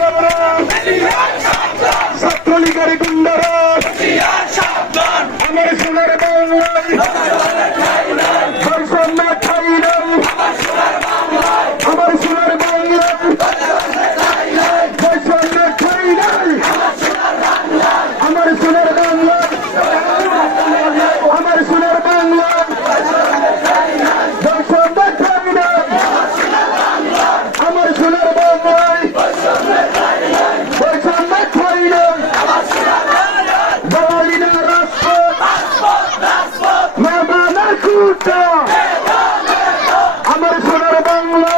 দালালরা, ছাত্রলীগের গুন্ডারা, আমার সোনার বাংলায় বৈষম্য ঠাই নাই, আমার সোনার বাংলায় বৈষম্য ঠাই নাই, আমার সোনার বাংলায়, আমার সোনার বাংলায় বৈষম্য ঠাই নাই, আমার সোনার বাংলায় বৈষম্য ঠাই নাই। দালালিরা রাজপথ মেহমানের কুটা, আমার সোনার বাংলা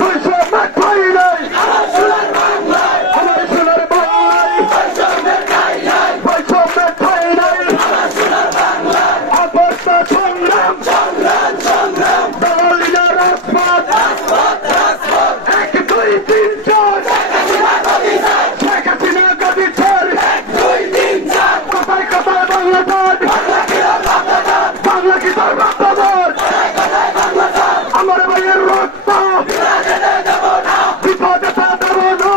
বৈষম্য ঠাই নাই, আমার সোনার বাংলায় বৈষম্য ঠাই নাই। অবস্থা সংগ্রাম, দালালিরা রাজপথ 1 2 3 4, শেখ হাসিনা গদি ছাড়, কথায় কথায় বাংলা ছাড়, বাংলা কি তোর বাপ্পাদার, আমার ভাইয়ের রক্ত বিপদে পা দেব না,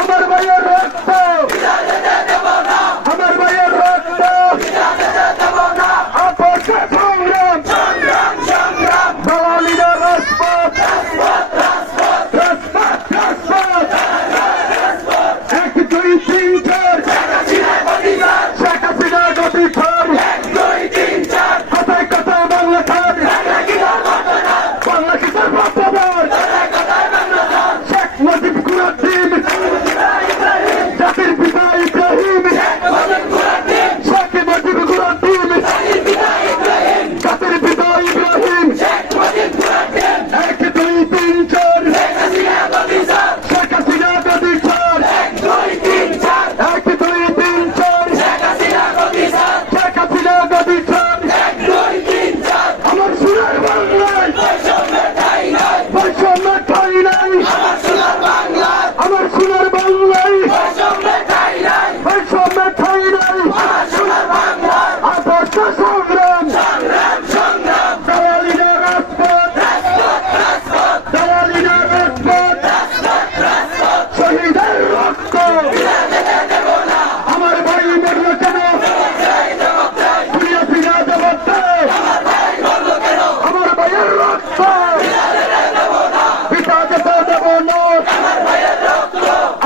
আমার ভাইয়ের রক্ত, আমার ভাইয়ের রক্ত, অপরকে সংগ্রাম, দালালিরা রাজপথ, রাজপথ, রাজপথ, 1 2 3 4, শেখ হাসিনা গদি ছাড়, কথায় কথায় বাংলা ছাড়, বাংলা কি তোর বাপ্পাদার, শেখ মুজিব কুরদ্দিন, জাতির পিতা ইব্রাহিম, শেখ মুজিব কুরদ্দিন, জাতির পিতা ইব্রাহিম, 1 2 3 4, শেখ হাসিনা গদি ছাড়, 1 2 3 4, শেখ হাসিনা গদি ছাড়, আমার সোনার বাংলায় বৈষম্য ঠাই নাই, আমার সোনার বাংলায় বৈষম্য ঠাই নাই। অবস্থা সংগ্রাম, দালালিরা রাজপথ, দালালিরা রাজপথ, শহীদের রক্ত, আমার ভাই মরল কেন, ফিরিয়ে ফিরিয়ে দেব দেব, আমার ভাইয়ের রক্ত পিতা যেতে দেব না,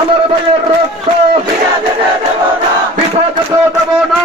আমার ভাইয়ের রক্ত পিতা যেতে দেব না,